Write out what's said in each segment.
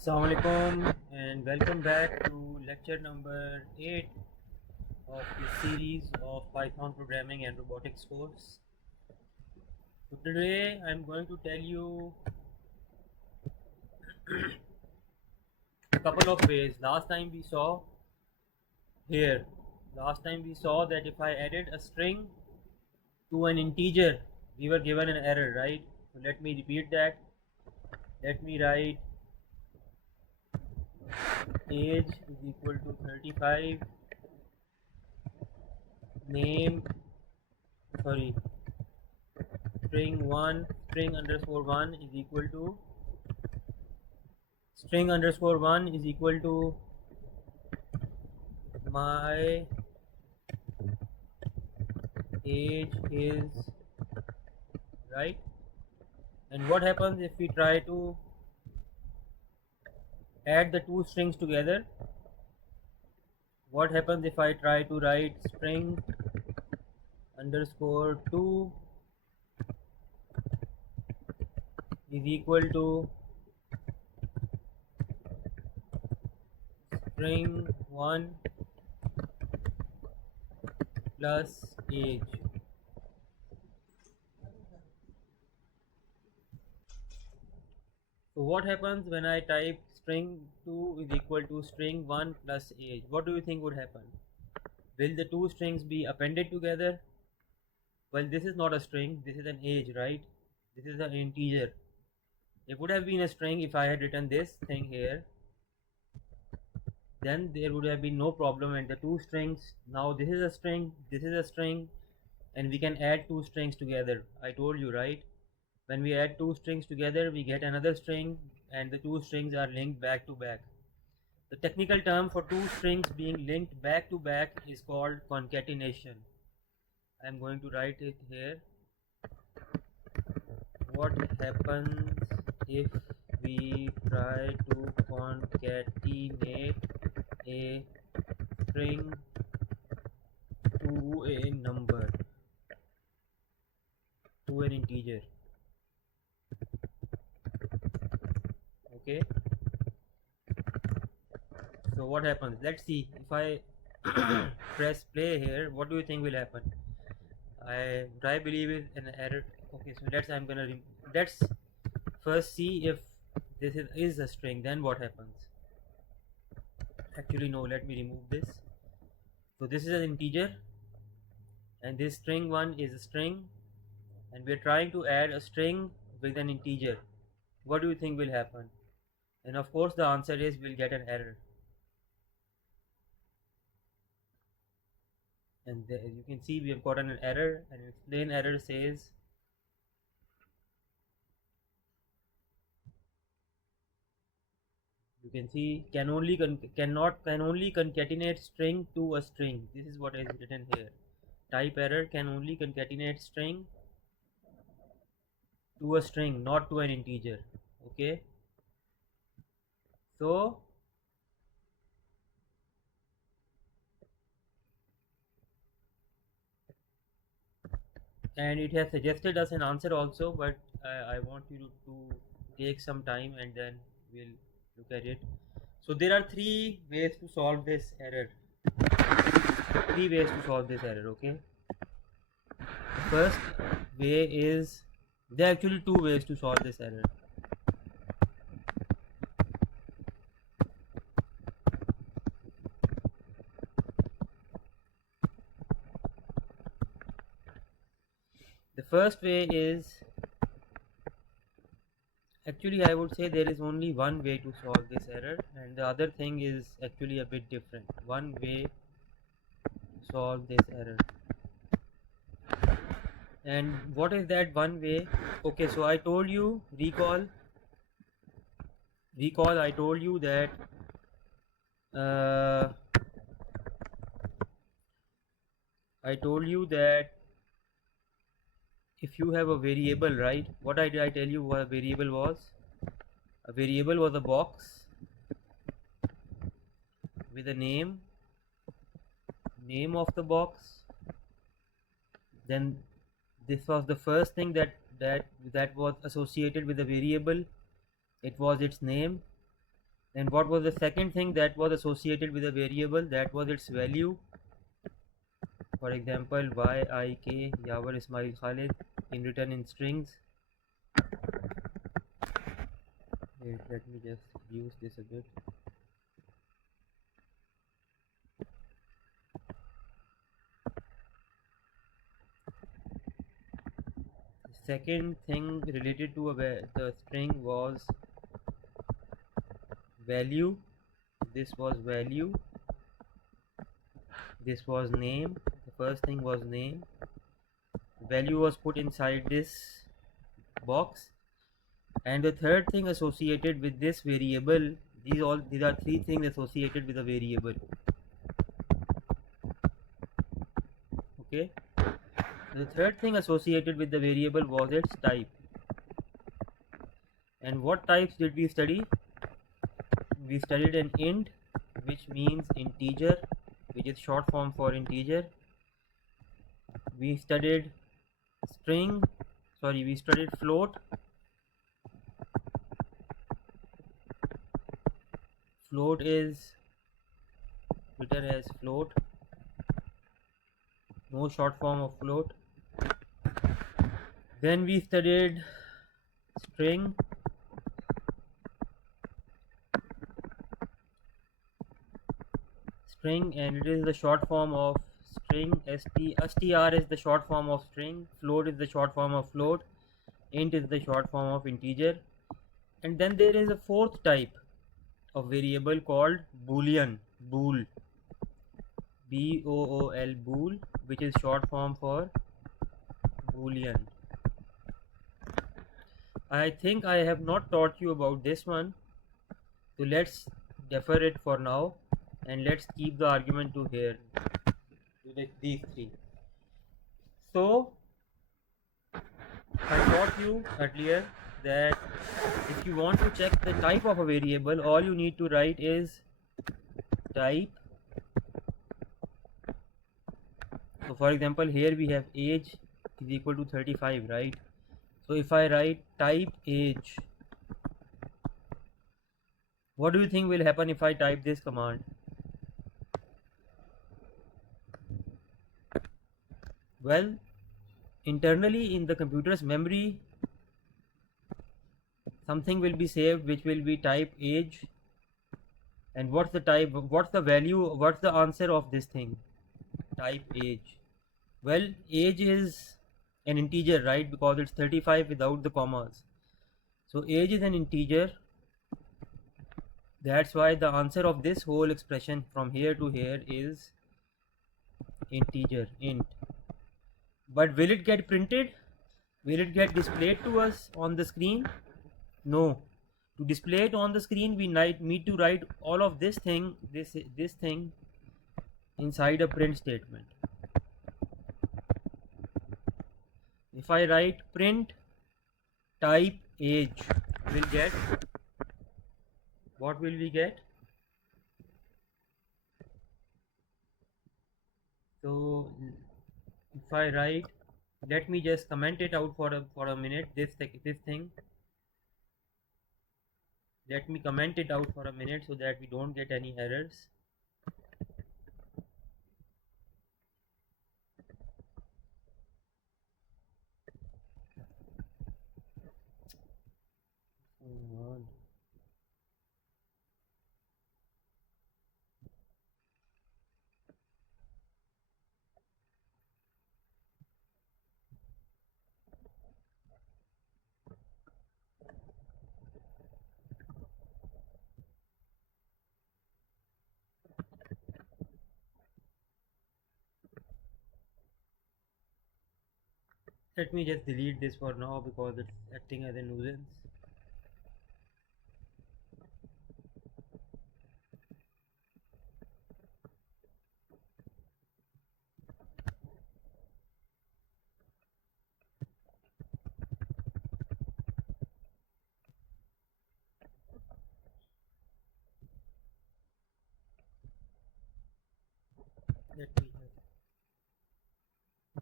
Assalamu alaikum and welcome back to lecture number 8 of this series of Python programming and robotics course. So today I'm going to tell you a couple of ways. Last time we saw that if I added a string to an integer, we were given an error, right? So let me repeat that. Let me write age is equal to 35, name, sorry, string underscore 1 is equal to my age is, right? And what happens if we try to add the two strings together? What happens if I try to write string underscore 2 is equal to string 1 plus age? So what happens when I type string 2 is equal to string 1 plus age? What do you think would happen? Will the two strings be appended together? Well, this is not a string, this is an age, right? This is an integer. It would have been a string if I had written this thing here. Then there would have been no problem, and the two strings, now this is a string, this is a string, and we can add two strings together. I told you, right? When we add two strings together, we get another string, and the two strings are linked back to back. The technical term for two strings being linked back to back is called concatenation. I am going to write it here. What happens if we try to concatenate a string to a number, to an integer? Okay, so what happens? Let's see. If I press play here, what do you think will happen? I believe is an error. Okay, so let's first see if this is a string. Then what happens? Actually, no, let me remove this. So this is an integer, and this string 1 is a string, and we're trying to add a string with an integer. What do you think will happen? And of course the answer is we'll get an error. And as you can see, we have gotten an error, and its plain error says you can see can only concatenate string to a string. This is what is written here. Type error, can only concatenate string to a string, not to an integer. Okay, so and it has suggested us an answer also, but I want you to take some time and then we'll look at it. So there are three ways to solve this error. Okay, first way is, there are actually two ways to solve this error. The first way is, actually I would say there is only one way to solve this error, and the other thing is actually a bit different. One way to solve this error. And what is that one way? Okay, so I told you, recall, I told you that uh, if you have a variable, right? What did I tell you what a variable was? A variable was a box with a name of the box. Then this was the first thing that was associated with the variable. It was its name. And what was the second thing that was associated with a variable? That was its value. For example, YIK Yawar Ismail Khalid in written in strings. Wait, let me just use this a bit. Second thing related to the string was value. This was value. This was name. The first thing was name. Value was put inside this box. And the third thing associated with this variable, these are three things associated with a variable. Okay. The third thing associated with the variable was its type. And what types did we study? We studied an int, which means integer, which is short form for integer. We studied we studied float. Float is written as float, no short form of float. Then we studied string. And it is the short form of string. str is the short form of string, float is the short form of float, int is the short form of integer. And then there is a fourth type of variable called boolean, bool, bool, bool, which is short form for boolean. I think I have not taught you about this one, so let's defer it for now and let's keep the argument to here, to these three. So I taught you earlier that if you want to check the type of a variable, all you need to write is type. So for example, here we have age is equal to 35, right? So if I write type age, what do you think will happen if I type this command? Well, internally in the computer's memory, something will be saved which will be type age. And what's the type, what's the value, what's the answer of this thing? Type age. Well, age is an integer, right? Because it's 35 without the commas. So age is an integer. That's why the answer of this whole expression from here to here is integer, int. But will it get printed? Will it get displayed to us on the screen? No. To display it on the screen, we need to write all of this thing, this thing inside a print statement. If I write print type age, we'll get, what will we get? So if I write, let me just comment it out for a minute, this thing. Let me comment it out for a minute so that we don't get any errors. Let me just delete this for now because it's acting as a nuisance. Let me just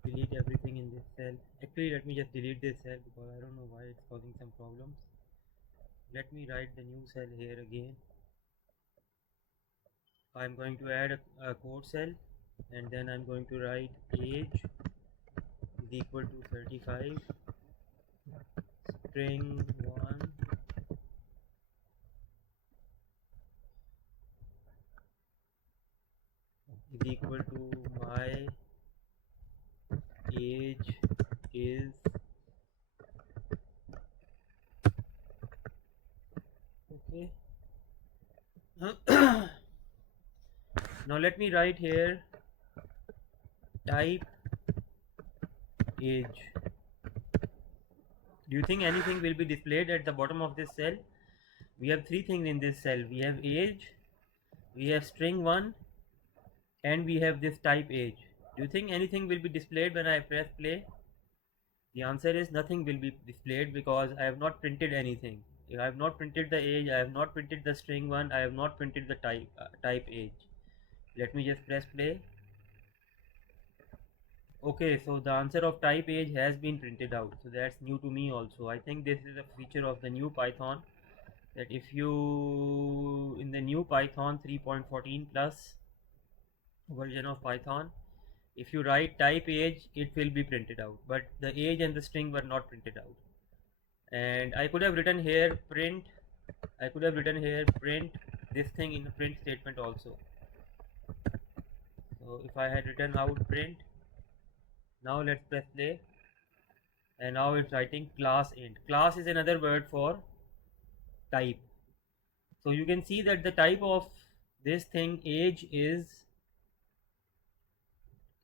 delete everything in this cell. Actually, let me just delete this cell because I don't know why it's causing some problems. Let me write the new cell here again. I'm going to add a quote cell, and then I'm going to write age is equal to 35, string 1 is equal to my age is okay. Now let me write here type age. Do you think anything will be displayed at the bottom of this cell? We have three things in this cell. We have age, we have string 1, and we have this type age. Do you think anything will be displayed when I press play? The answer is nothing will be displayed because I have not printed anything. I have not printed the age, I have not printed the string 1, I have not printed the type age. Let me just press play. Okay, so the answer of type age has been printed out. So that's new to me also. I think this is a feature of the new Python, that if you in the new Python 3.14 plus version of Python, if you write type age, it will be printed out, but the age and the string were not printed out. And I could have written here print, I could have written here print this thing in the print statement also. So if I had written out print, now let's press play, and now it's writing class int. Class is another word for type. So you can see that the type of this thing age is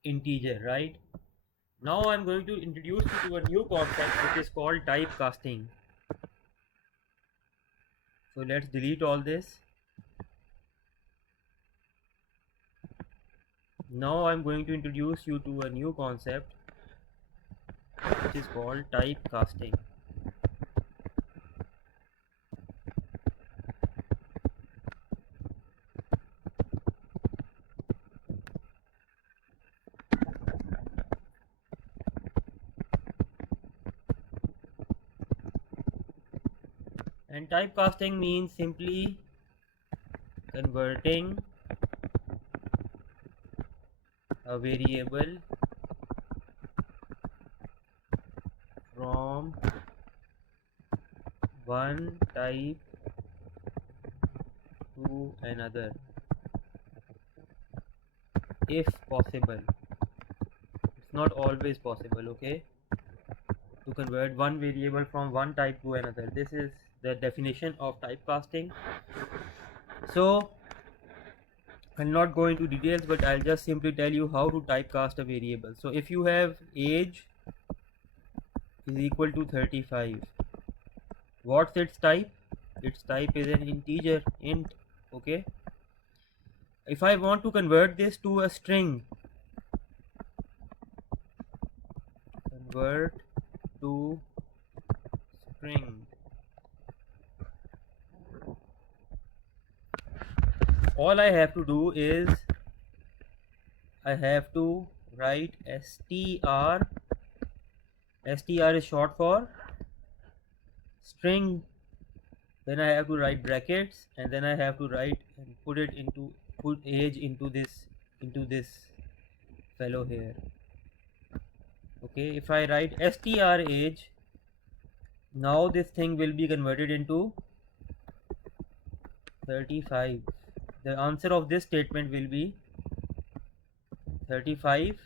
integer, right? Now I'm going to introduce you to a new concept which is called typecasting. So let's delete all this. Now I'm going to introduce you to a new concept which is called typecasting. And typecasting means simply converting a variable from one type to another if possible. It's not always possible, okay, to convert one variable from one type to another. This is the definition of typecasting. So I'll not go into details, but I'll just simply tell you how to typecast a variable. So if you have age is equal to 35, what's its type? Its type is an integer, int, okay. If I want to convert this to a string, convert to string, all I have to do is I have to write str. Str is short for string. Then I have to write brackets, and then I have to write and put age into this fellow here. Okay, if I write str age, now this thing will be converted into 35. The answer of this statement will be 35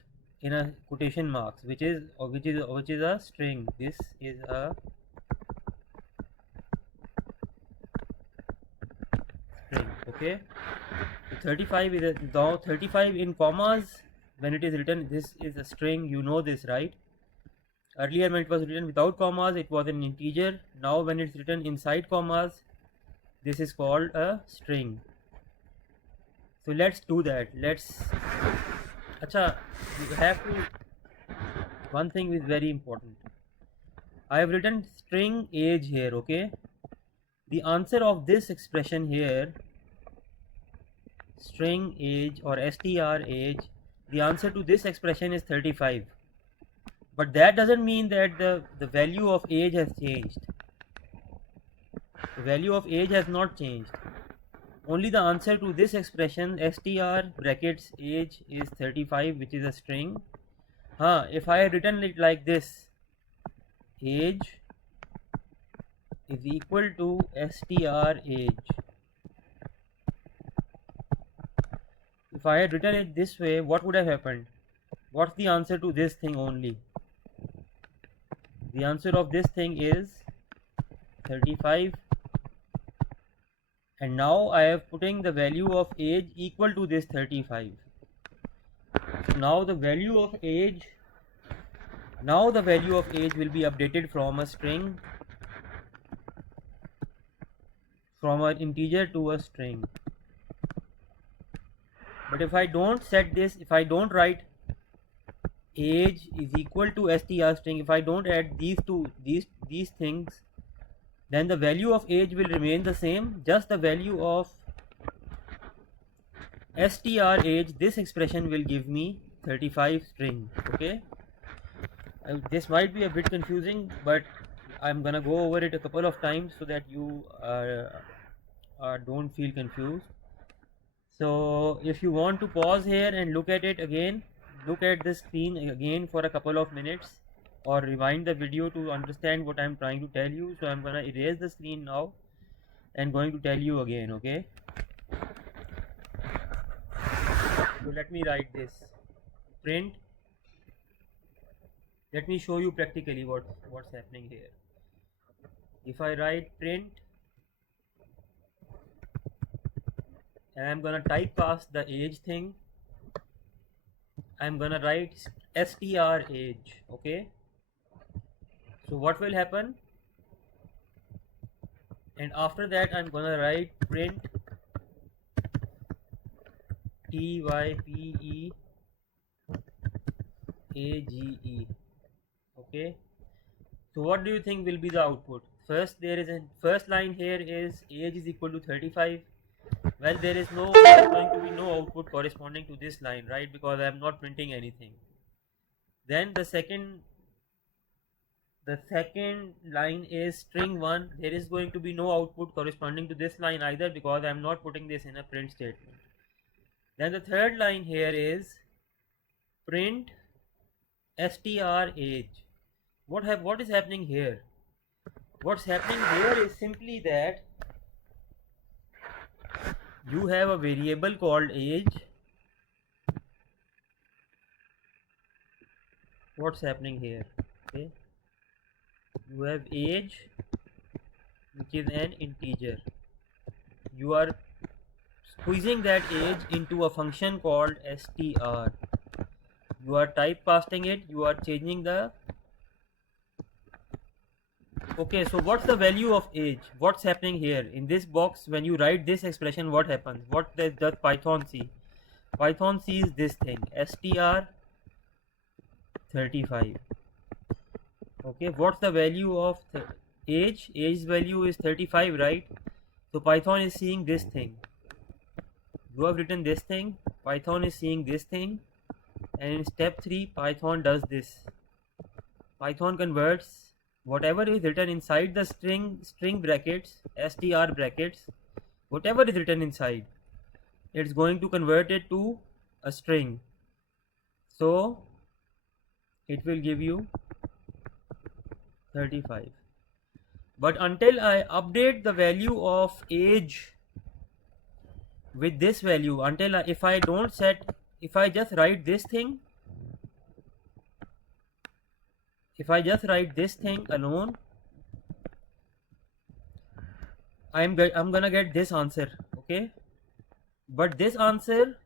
in a quotation marks, which is a string. This is a string, okay. So 35 is now 35 in commas. When it is written, this is a string, you know this, right? Earlier when it was written without commas, it was an integer. Now when it's written inside commas, this is called a string. So let's do that. You have to, one thing is very important. I have written string age here, okay. The answer of this expression here, string age or str age, the answer to this expression is 35. But that doesn't mean that the value of age has changed. The value of age has not changed. only the answer to this expression str brackets age is 35, which is a string. If I had written it like this, age is equal to str age. If I had written it this way, what would have happened? What's the answer to this thing only? The answer of this thing is 35, and now I have putting the value of age equal to this 35. So now the value of age will be updated from a string, from an integer to a string. But if I don't set this, if I don't write age is equal to str string, if I don't add these things, then the value of age will remain the same, just the value of str age. This expression will give me 35 string. Okay, this might be a bit confusing, but I'm gonna go over it a couple of times so that you don't feel confused. So if you want to pause here and look at it again, look at the screen again for a couple of minutes, or rewind the video to understand what I'm trying to tell you. So I'm gonna erase the screen now and going to tell you again. Okay, so let me write this print. Let me show you practically what's happening here. If I write print and I'm gonna type past the age thing, I'm gonna write str age. Okay, so what will happen? And after that I'm gonna write print type age. Okay, so what do you think will be the output? First, there is a first line here is age is equal to 35. Well, there is going to be no output corresponding to this line, right? Because I am not printing anything. Then the second line is string 1. There is going to be no output corresponding to this line either, because I am not putting this in a print statement. Then the third line here is print str age. What is happening here? What's happening here is simply that you have a variable called age. What's happening here? Okay, you have age, which is an integer. You are squeezing that age into a function called str. You are typecasting it, you are changing the. Okay, so what's the value of age? What's happening here in this box? When you write this expression, what happens? What does Python see? Python sees this thing, str 35. Okay, what's the value of age? Age value is 35, right? So Python is seeing this thing. You have written this thing, Python is seeing this thing, and in step 3 Python does this. Python converts whatever is written inside the string brackets, str brackets, whatever is written inside, it's going to convert it to a string. So it will give you 35. But until I update the value of age with this value, if I just write this thing, if I just write this thing alone, I'm gonna get this answer. Okay, but this answer,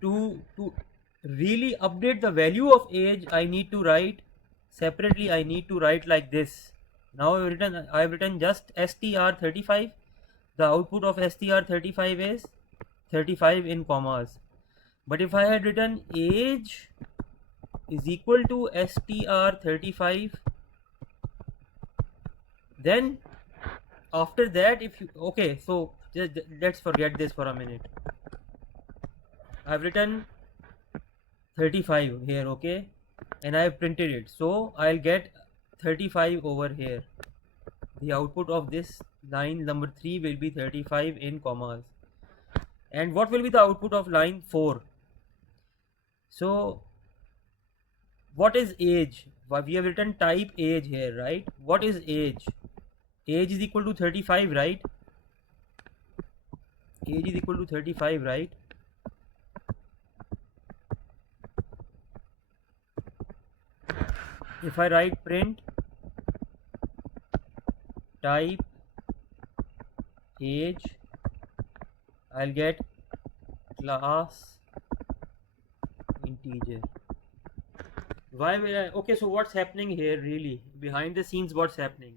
to really update the value of age, I need to write separately. I need to write like this. Now I've written just str35. The output of str35 is 35 in commas. But if I had written age is equal to str35, then after that, if you, okay, so just let's forget this for a minute. I've written 35 here, okay, and I've printed it, so I'll get 35 over here. the output of this line number 3 will be 35 in commas. And what will be the output of line 4? So what is age? We have written type age here, right? What is age? Age is equal to 35, right? Age is equal to 35, right? If I write print type age, I'll get class integer. Why will I? Okay, so what's happening here really? Behind the scenes, what's happening?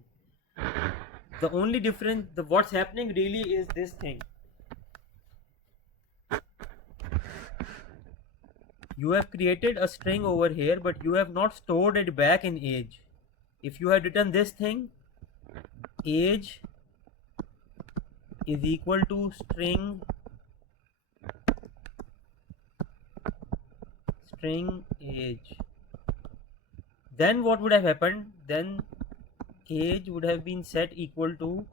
The only difference, what's happening really is this thing. You have created a string over here, but you have not stored it back in age. If you had written this thing, age is equal to string age, then what would have happened? Then age would have been set equal to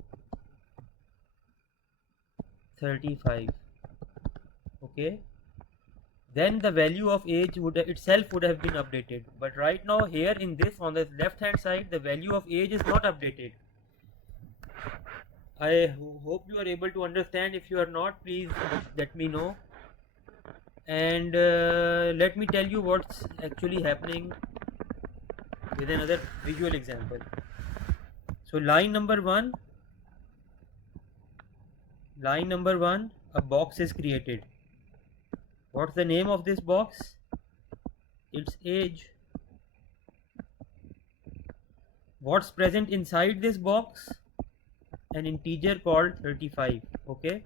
35. Okay, then the value of age would itself would have been updated. But right now here in this, on the left hand side, the value of age is not updated. I hope you are able to understand. If you are not, please let me know. And let me tell you what's actually happening with another visual example. So line number 1, a box is created. What's the name of this box? It's age. What's present inside this box? An integer called 35. Okay,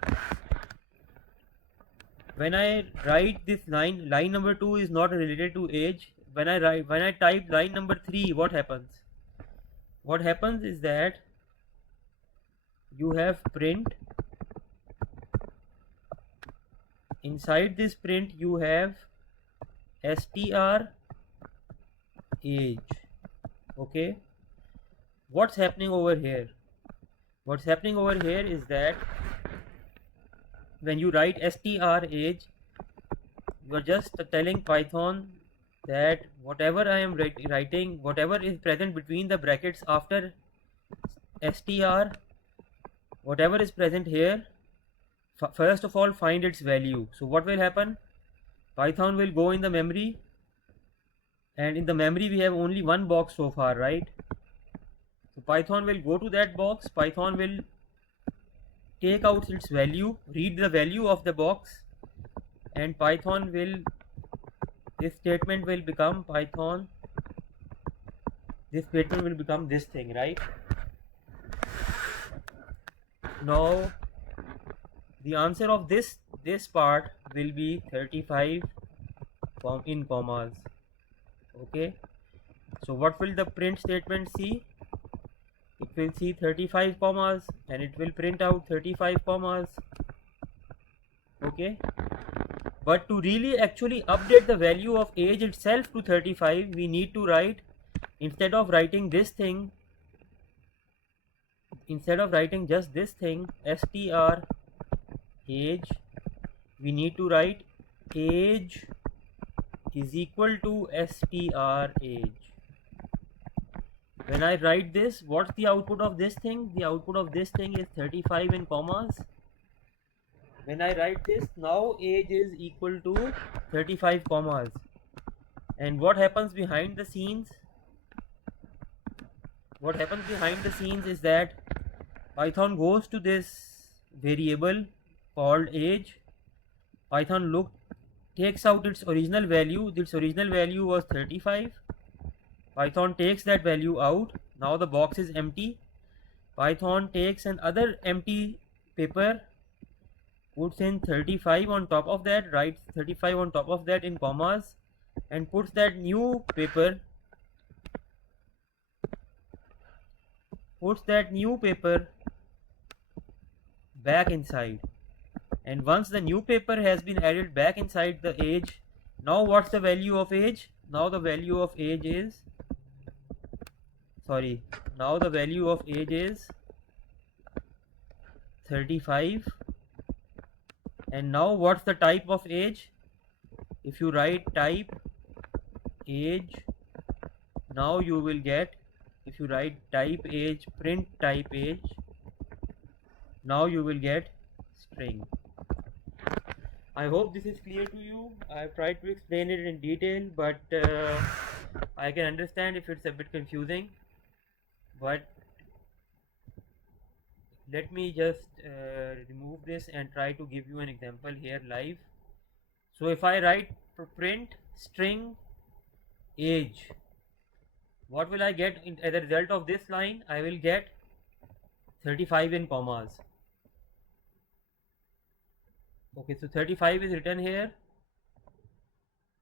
when I write this line number 2 is not related to age. When I type line number 3, what happens? What happens is that you have print. Inside this print you have str age. Okay, what's happening over here? What's happening over here is that when you write str age, you are just telling Python that whatever I am writing, whatever is present between the brackets after str, whatever is present here, first of all find its value. So what will happen? Python will go in the memory, and in the memory we have only one box so far, right? So Python will go to that box, Python will take out its value, read the value of the box, and Python will, this statement will become Python, this statement will become this thing, right? Now the answer of this part will be 35 in commas. Okay, so what will the print statement see? It will see 35 commas and it will print out 35 commas. Okay, but to really actually update the value of age itself to 35, we need to write, instead of writing this thing, instead of writing just this thing str age, we need to write age is equal to str age. When I write this, what's the output of this thing? The output of this thing is 35 in commas. When I write this, now age is equal to 35 commas. And what happens behind the scenes? What happens behind the scenes is that Python goes to this variable called age. Python takes out its original value. This original value was 35. Python takes that value out. Now the box is empty. Python takes another empty paper, puts in 35 on top of that, writes 35 on top of that in commas, and puts that new paper, back inside. And once the new paper has been added back inside the age, now what's the value of age? Now the value of age is, now the value of age is 35. And now what's the type of age? If you write type age, now you will get, if you write type age, print type age, now you will get string. I hope this is clear to you. I've tried to explain it in detail, but I can understand if it's a bit confusing. But let me just remove this and try to give you an example here live. So if I write print string age, what will I get as a result of this line? I will get 35 in commas. Okay, so 35 is written here,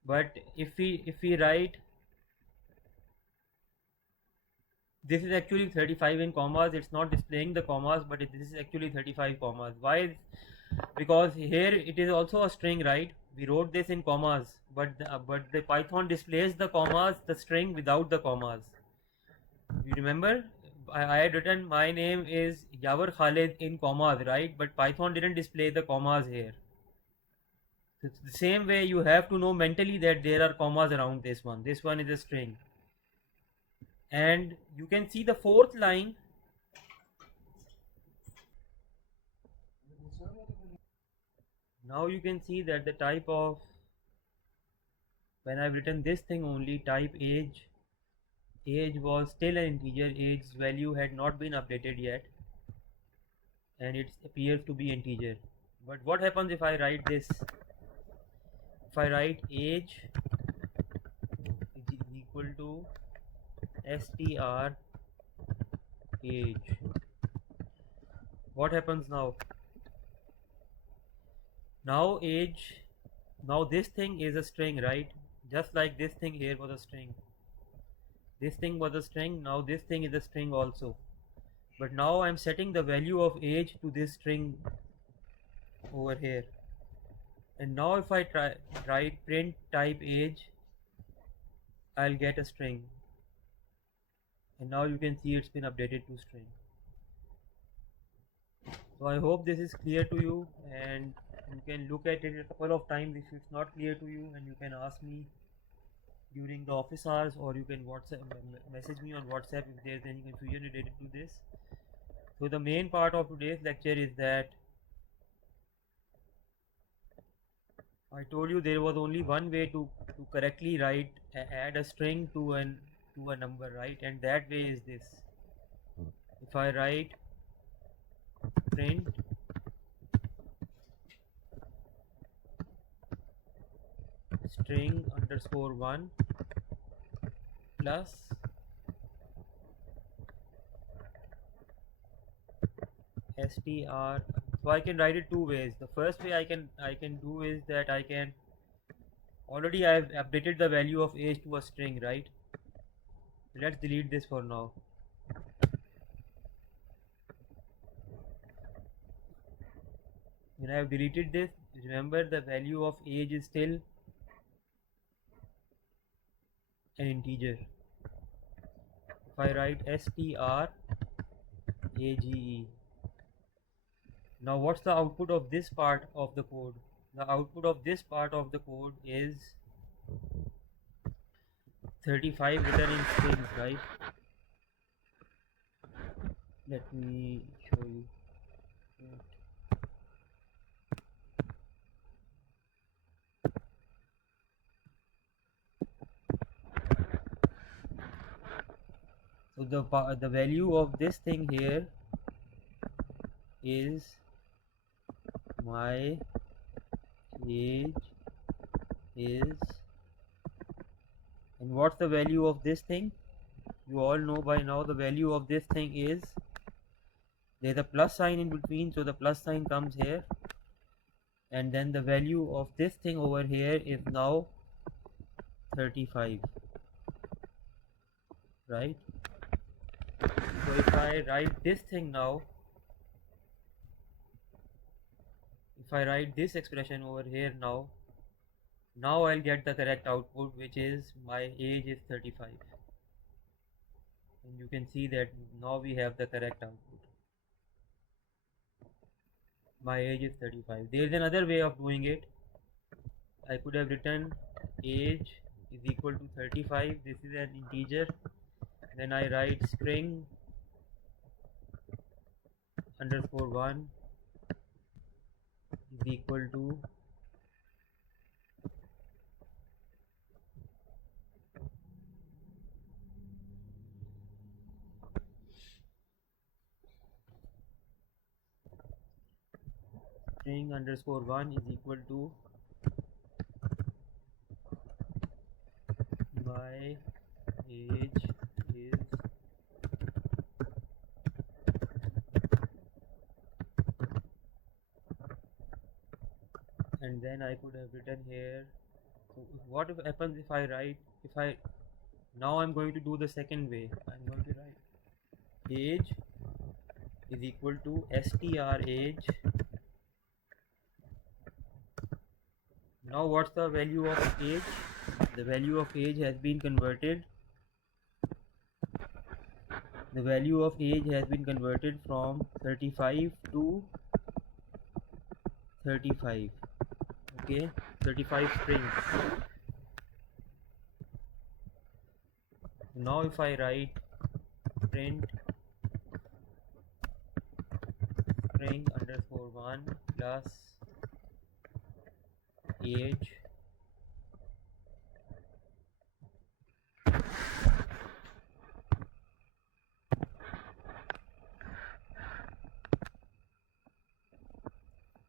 but if we write, this is actually 35 in commas. It's not displaying the commas, but this is actually 35 commas. Why? Because here it is also a string, right? We wrote this in commas, but the Python displays the commas, the string without the commas. You remember? I had written my name is Yawar Khalid in commas, right? But Python didn't display the commas here. So it's the same way you have to know mentally that there are commas around this one. This one is a string. And you can see the fourth line. Now you can see that the type of, when I've written this thing only, type age was still an integer, age's value had not been updated yet, and it appears to be integer. But what happens if I write this? If I write age is equal to str age, what happens now? Now age, now this thing is a string, right? Just like this thing here was a string. This thing was a string, now this thing is a string also. But now I'm setting the value of age to this string over here. And now if I write print type age, I'll get a string. And now you can see it's been updated to string. So I hope this is clear to you, and you can look at it a couple of times if it's not clear to you, and you can ask me during the office hours, or you can message me on WhatsApp if there's any confusion related to this. So the main part of today's lecture is that I told you there was only one way to correctly add a string to a number, right? And that way is this. If I write print string underscore 1 plus str, so I can write it two ways. The first way I can do is that I have updated the value of age to a string, right? Let's delete this for now. When I have deleted this, remember the value of age is still an integer. If I write str age, now what's the output of this part of the code? The output of this part of the code is 35 written in strings, right? Let me show you. So the value of this thing here is my age is, and what's the value of this thing? You all know by now the value of this thing is, there's a plus sign in between, so the plus sign comes here, and then the value of this thing over here is now 35, right? So if I write this thing now, if I write this expression over here now I'll get the correct output, which is my age is 35, and you can see that now we have the correct output. my age is 35. There is another way of doing it. I could have written age is equal to 35. This is an integer. Then I write string underscore 1 is equal to string underscore 1 is equal to my age is, and then I could have written here. So what if happens if I write, if I, now I'm going to do the second way. I'm going to write age is equal to str age. Now what's the value of age? The value of age has been converted. The value of age has been converted from 35 to 35. Okay, 35 string. Now if I write print string underscore 1 plus age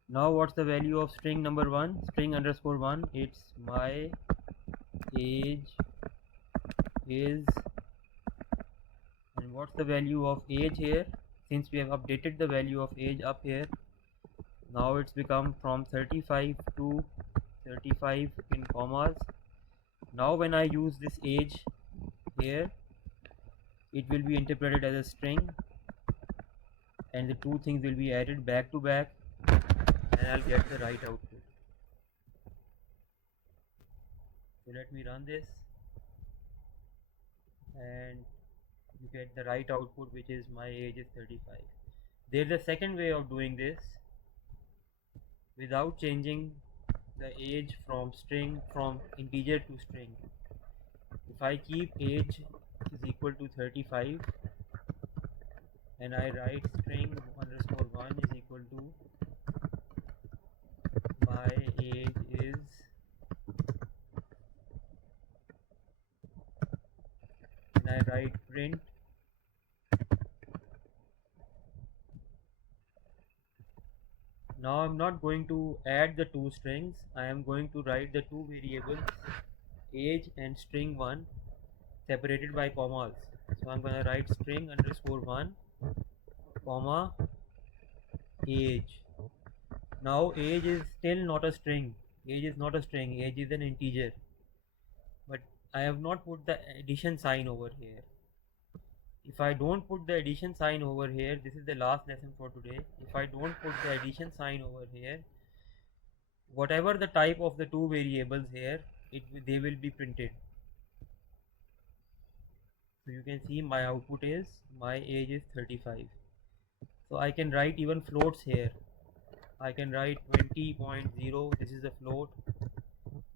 now what's the value of string number 1, string underscore 1? It's my age is, and what's the value of age here? Since we have updated the value of age up here, now it's become from 35 to 35 in commas. Now when I use this age here, it will be interpreted as a string, and the two things will be added back to back, and I'll get the right output. So let me run this, and you get the right output, which is my age is 35. There's a second way of doing this without changing the age from string, from integer to string. If I keep age is equal to 35 and I write string underscore 1 is equal to my age is, and I write print now I'm not going to add the two strings, I am going to write the two variables age and string 1 separated by commas. So I'm going to write string underscore 1 comma age. Now age is still not a string, age is not a string, age is an integer, but I have not put the addition sign over here. If I don't put the addition sign over here, this is the last lesson for today. If I don't put the addition sign over here, whatever the type of the two variables here, they will be printed. So you can see my output is my age is 35. So I can write even floats here. I can write 20.0, this is a float.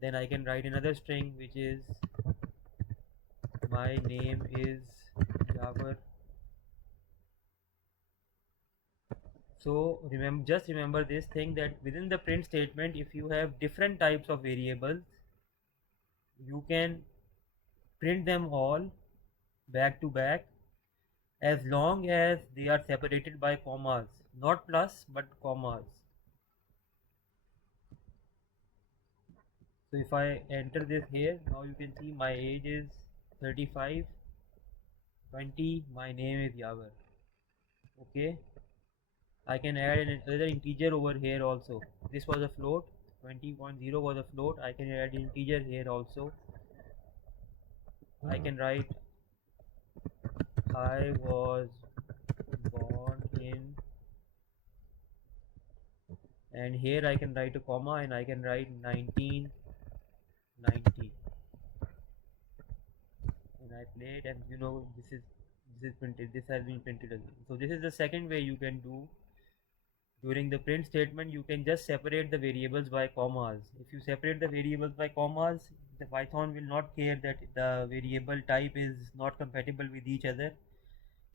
Then I can write another string which is my name is Jawar. So just remember this thing, that within the print statement, if you have different types of variables, you can print them all back to back as long as they are separated by commas, not plus but commas. So if I enter this here, now you can see my age is 35, 20, my name is Jawar. Okay, I can add another integer over here also. This was a float, 20.0 was a float. I can add integer here also. I can write I was born in, and here I can write a comma and I can write 1990, and I play it, and you know this is printed, this has been printed again. So this is the second way you can do During the print statement, you can just separate the variables by commas. If you separate the variables by commas, the Python will not care that the variable type is not compatible with each other.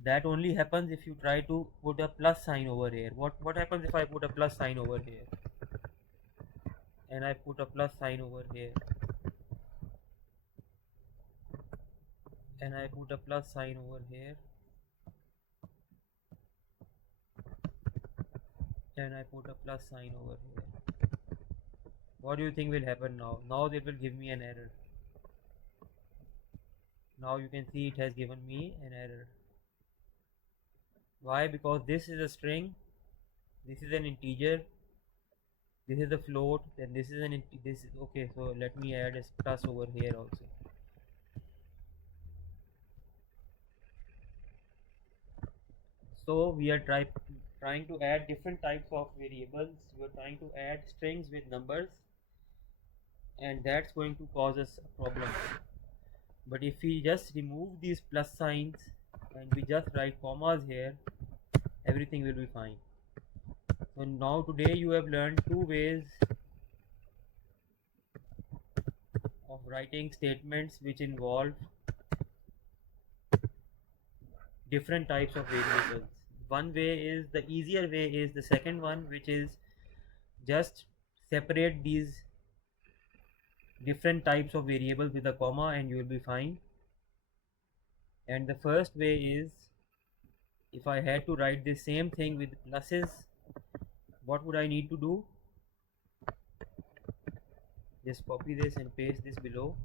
That only happens if you try to put a plus sign over here. What happens if I put a plus sign over here and I put a plus sign over here and I put a plus sign over here and I put a plus sign over here? What do you think will happen now? Now it will give me an error. Now you can see it has given me an error. Why? Because this is a string, this is an integer, this is a float, then this is this is okay. So let me add a plus over here also. So we are trying to add different types of variables. We are trying to add strings with numbers, and that's going to cause us a problem. But if we just remove these plus signs and we just write commas here, everything will be fine. So now today you have learned two ways of writing statements which involve different types of variables. One way is, the easier way is the second one, which is just separate these different types of variables with a comma and you will be fine. And the first way is, if I had to write the same thing with pluses, what would I need to do? Just copy this and paste this below.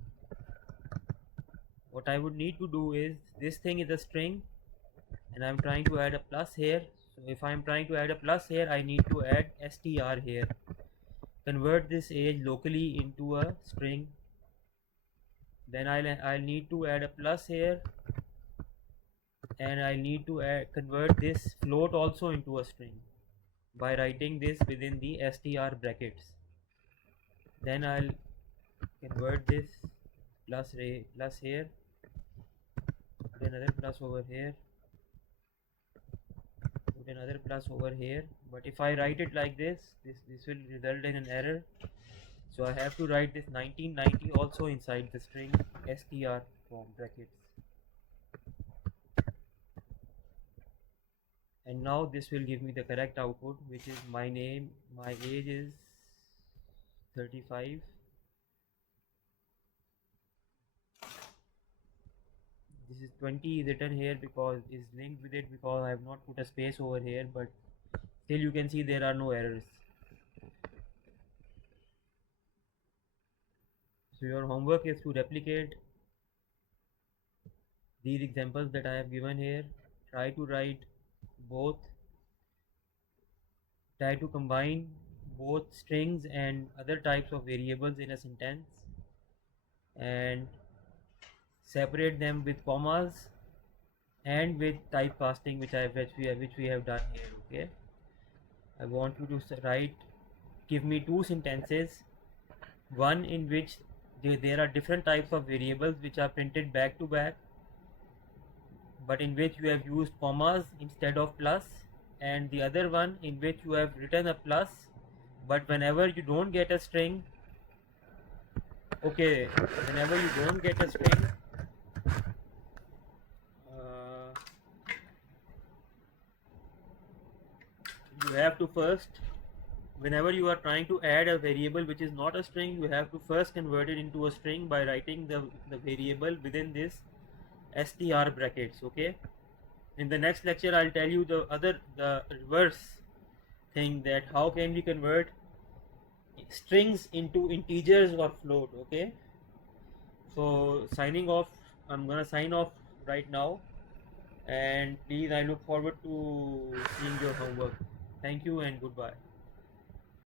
What I would need to do is, this thing is a string and I'm trying to add a plus here. So if I'm trying to add a plus here, I need to add str here. Convert this age locally into a string. Then I'll need to add a plus here, and I need to convert this float also into a string by writing this within the str brackets. Then I'll convert this plus here, put another plus over here, put another plus over here. But if I write it like this will result in an error. So I have to write this 1990 also inside the string str from brackets. And now this will give me the correct output, which is my name, my age is 35. This is 20 written here because is linked with it, because I have not put a space over here, but still you can see there are no errors. So your homework is to replicate these examples that I have given here. Try to combine both strings and other types of variables in a sentence, and separate them with commas and with typecasting, which we have done here. Okay, I want you to give me two sentences, one in which there are different types of variables which are printed back to back, but in which you have used commas instead of plus, and the other one in which you have written a plus, but whenever you don't get a string, you have to first, whenever you are trying to add a variable which is not a string, you have to first convert it into a string by writing the variable within this str brackets. Okay, in the next lecture I'll tell you the reverse thing, that how can we convert strings into integers or float. Okay, so signing off, I'm gonna sign off right now, and please, I look forward to seeing your homework. Thank you and goodbye.